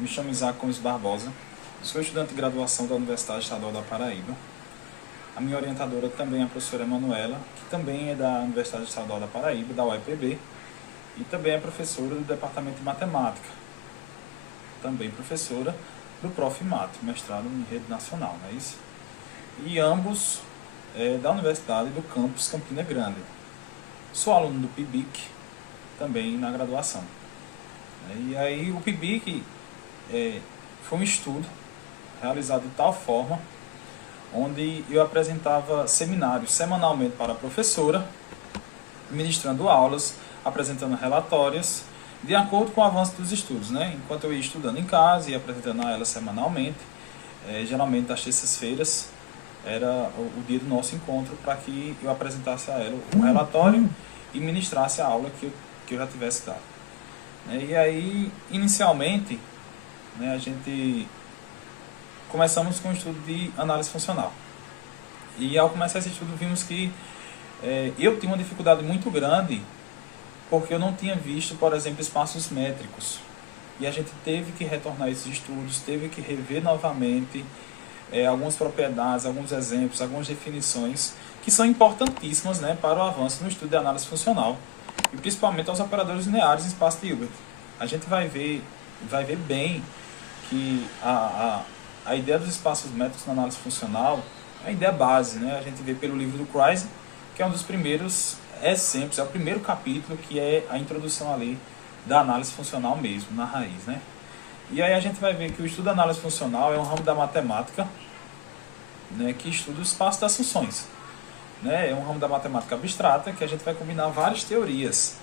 Me chamo Isaac Gomes Barbosa, sou estudante de graduação da Universidade Estadual da Paraíba. A minha orientadora também é a professora Emanuela, que também é da Universidade Estadual da Paraíba, da UEPB, e também é professora do Departamento de Matemática, também professora do Prof. Mato, mestrado em Rede Nacional, não é isso? E ambos da Universidade do Campus Campina Grande. Sou aluno do PIBIC, também na graduação. E aí o PIBIC foi um estudo realizado de tal forma onde eu apresentava seminários semanalmente para a professora, ministrando aulas, apresentando relatórios, de acordo com o avanço dos estudos, né? Enquanto eu ia estudando em casa e apresentando a ela semanalmente, geralmente às terças-feiras era o dia do nosso encontro para que eu apresentasse a ela o relatório e ministrasse a aula que eu já tivesse dado. E aí, inicialmente, a gente começamos com o estudo de análise funcional. E ao começar esse estudo vimos que eu tinha uma dificuldade muito grande porque eu não tinha visto, por exemplo, espaços métricos. E a gente teve que retornar esses estudos, teve que rever novamente algumas propriedades, alguns exemplos, algumas definições que são importantíssimas, né, para o avanço no estudo de análise funcional e principalmente aos operadores lineares em espaço de Hilbert. A gente vai ver bem que a ideia dos espaços métricos na análise funcional é a ideia base, né? A gente vê pelo livro do Kreise, que é um dos primeiros exemplos, é o primeiro capítulo, que é a introdução ali da análise funcional mesmo, na raiz, né? E aí a gente vai ver que o estudo da análise funcional é um ramo da matemática, né, que estuda o espaço das funções. É um ramo da matemática abstrata que a gente vai combinar várias teorias.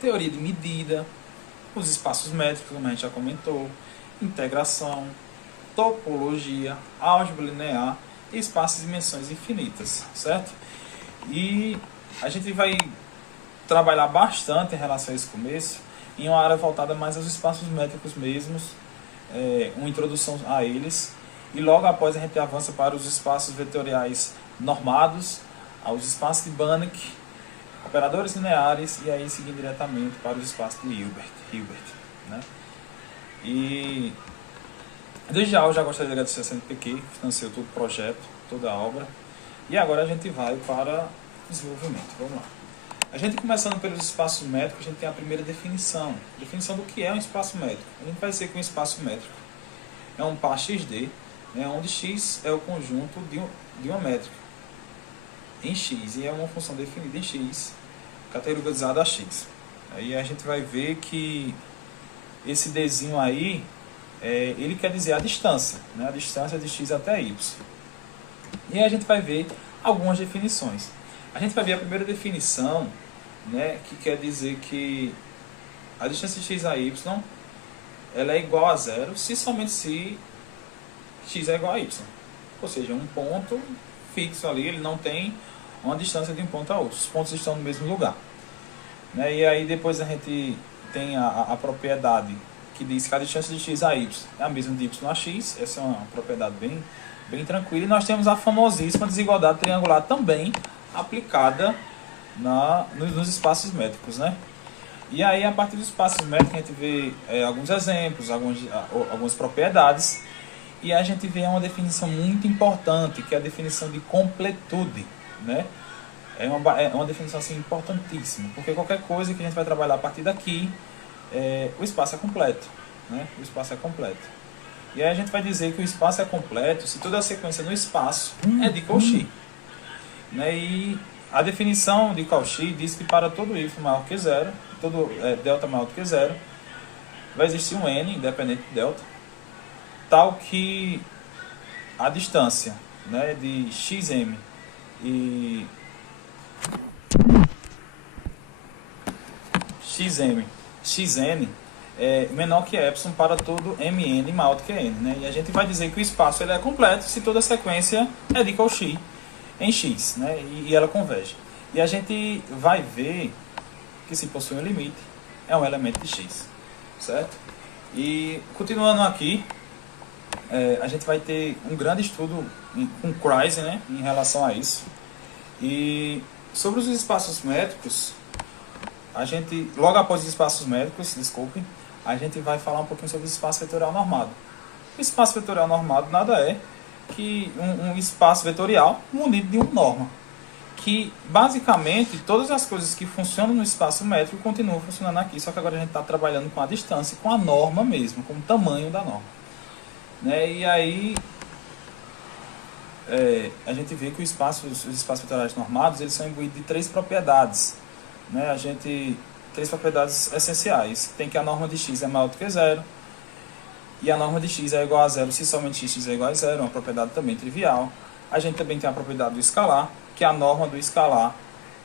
Teoria de medida, os espaços métricos, como a gente já comentou, integração, topologia, álgebra linear e espaços de dimensões infinitas, certo? E a gente vai trabalhar bastante em relação a esse começo em uma área voltada mais aos espaços métricos mesmos, uma introdução a eles, e logo após a gente avança para os espaços vetoriais normados, aos espaços de Banach, operadores lineares, e aí seguindo diretamente para os espaços de Hilbert, né? E desde já eu já gostaria de agradecer a CNPq, que financiou todo o projeto, toda a obra, e agora a gente vai para o desenvolvimento. Vamos lá. A gente começando pelos espaços métricos, a gente tem a primeira definição do que é um espaço métrico. A gente vai dizer que um espaço métrico é um par XD, onde X é o conjunto de uma métrica em X, e é uma função definida em X, categorizada a X. Aí a gente vai ver que esse Dzinho aí, ele quer dizer a distância, a distância de X até Y. E aí a gente vai ver algumas definições. A gente vai ver a primeira definição, que quer dizer que a distância de X a Y ela é igual a zero somente se X é igual a Y. Ou seja, um ponto fixo ali, ele não tem uma distância de um ponto a outro. Os pontos estão no mesmo lugar. E aí depois a gente tem a propriedade que diz que a distância de X a Y é a mesma de Y a X. Essa é uma propriedade bem tranquila. E nós temos a famosíssima desigualdade triangular também aplicada nos espaços métricos, E aí, a partir dos espaços métricos, a gente vê alguns exemplos, algumas propriedades, e a gente vê uma definição muito importante, que é a definição de completude, É uma definição assim, importantíssima, porque qualquer coisa que a gente vai trabalhar a partir daqui, o espaço é completo, O espaço é completo. E aí a gente vai dizer que o espaço é completo se toda a sequência no espaço é de Cauchy. E a definição de Cauchy diz que para todo y maior que zero, todo delta maior do que zero, vai existir um n independente de delta, tal que a distância de xm e xn é menor que epsilon para todo mn maior do que n. E a gente vai dizer que o espaço ele é completo se toda a sequência é de Cauchy em x, e ela converge. E a gente vai ver que se possui um limite, é um elemento de x, certo? E continuando aqui, a gente vai ter um grande estudo com Kreise, em relação a isso. E sobre os espaços métricos, a gente, logo após os espaços métricos, a gente vai falar um pouquinho sobre o espaço vetorial normado. O espaço vetorial normado nada é que um espaço vetorial munido de uma norma, que basicamente todas as coisas que funcionam no espaço métrico continuam funcionando aqui, só que agora a gente está trabalhando com a distância, com a norma mesmo, com o tamanho da norma. Né? E aí a gente vê que os espaços vetoriais normados eles são imbuídos de três propriedades. Né? Três propriedades essenciais. Tem que a norma de x é maior do que zero, e a norma de x é igual a zero se somente x é igual a zero, uma propriedade também trivial. A gente também tem a propriedade do escalar, que a norma do escalar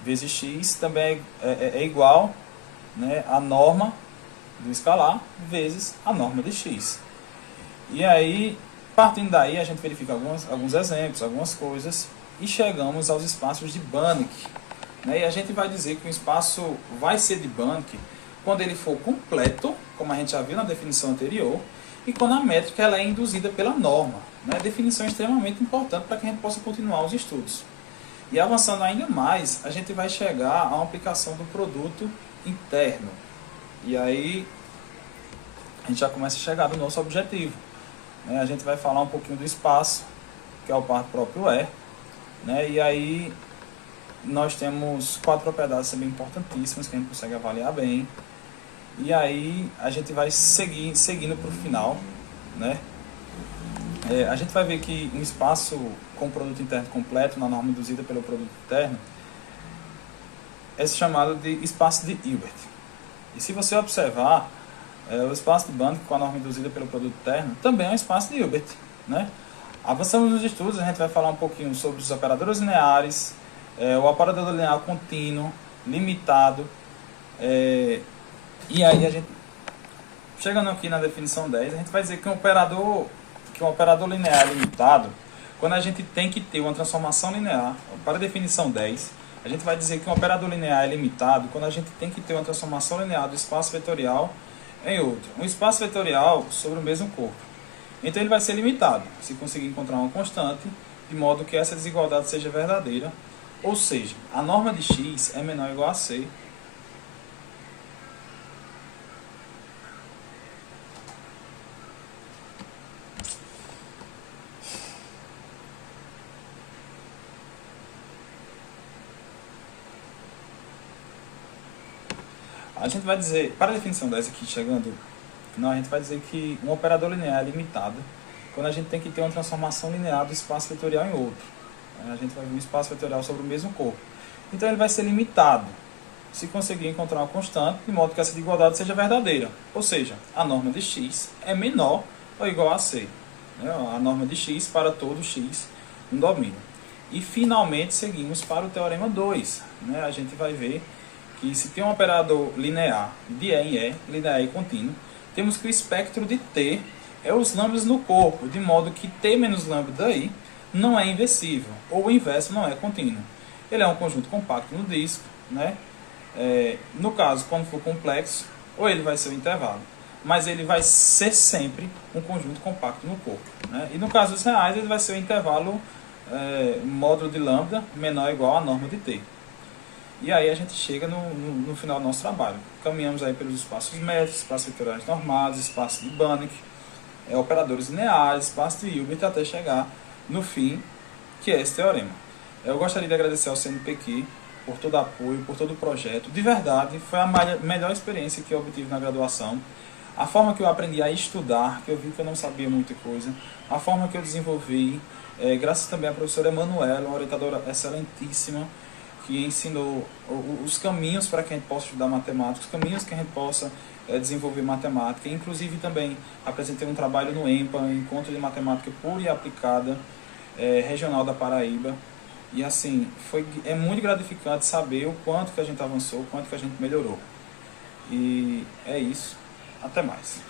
vezes x também é igual, né, a norma do escalar vezes a norma de x. E aí, partindo daí, a gente verifica alguns exemplos, algumas coisas, e chegamos aos espaços de Banach. Né? E a gente vai dizer que um espaço vai ser de Banach quando ele for completo, como a gente já viu na definição anterior, e quando a métrica ela é induzida pela norma. Né? Definição extremamente importante para que a gente possa continuar os estudos. E avançando ainda mais, a gente vai chegar a uma aplicação do produto interno. E aí, a gente já começa a chegar no nosso objetivo. Né? A gente vai falar um pouquinho do espaço, que é o par próprio E. Né? E aí, nós temos 4 propriedades também importantíssimas que a gente consegue avaliar bem. E aí a gente vai seguindo para o final. Né? A gente vai ver que um espaço com produto interno completo na norma induzida pelo produto interno é chamado de espaço de Hilbert. E se você observar, o espaço de Banach com a norma induzida pelo produto interno também é um espaço de Hilbert. Né? Avançamos nos estudos, a gente vai falar um pouquinho sobre os operadores lineares, o operador linear contínuo, limitado, e aí a gente, chegando aqui na definição 10, a gente vai dizer que um operador linear limitado, quando a gente tem que ter uma transformação linear, para a definição 10, a gente vai dizer que um operador linear é limitado quando a gente tem que ter uma transformação linear do espaço vetorial em outro. Um espaço vetorial sobre o mesmo corpo. Então ele vai ser limitado, se conseguir encontrar uma constante, de modo que essa desigualdade seja verdadeira, ou seja, a norma de x é menor ou igual a c, a gente vai dizer, para a definição dessa aqui, chegando, não, a gente vai dizer que um operador linear é limitado quando a gente tem que ter uma transformação linear do espaço vetorial em outro. A gente vai ver um espaço vetorial sobre o mesmo corpo. Então ele vai ser limitado se conseguir encontrar uma constante, de modo que essa desigualdade seja verdadeira. Ou seja, a norma de x é menor ou igual a c. A norma de x para todo x no domínio. E finalmente seguimos para o teorema 2. A gente vai ver que se tem um operador linear de E em E, linear e contínuo, temos que o espectro de T é os lambdas no corpo, de modo que T menos lambda I não é inversível, ou o inverso não é contínuo. Ele é um conjunto compacto no disco, né? No caso, quando for complexo, ou ele vai ser um intervalo, mas ele vai ser sempre um conjunto compacto no corpo. Né? E no caso dos reais, ele vai ser um intervalo módulo de lambda menor ou igual à norma de T. E aí a gente chega no final do nosso trabalho. Caminhamos aí pelos espaços métricos, espaços vetoriais normados, espaços de Banach, operadores lineares, espaço de Hilbert, até chegar no fim, que é esse teorema. Eu gostaria de agradecer ao CNPq por todo o apoio, por todo o projeto. De verdade, foi a melhor experiência que eu obtive na graduação. A forma que eu aprendi a estudar, que eu vi que eu não sabia muita coisa, a forma que eu desenvolvi, graças também à professora Emanuela, uma orientadora excelentíssima, que ensinou os caminhos para que a gente possa estudar matemática, os caminhos que a gente possa desenvolver matemática. Inclusive também apresentei um trabalho no EMPA, Encontro de Matemática Pura e Aplicada, regional da Paraíba. E assim, é muito gratificante saber o quanto que a gente avançou, o quanto que a gente melhorou. E é isso. Até mais.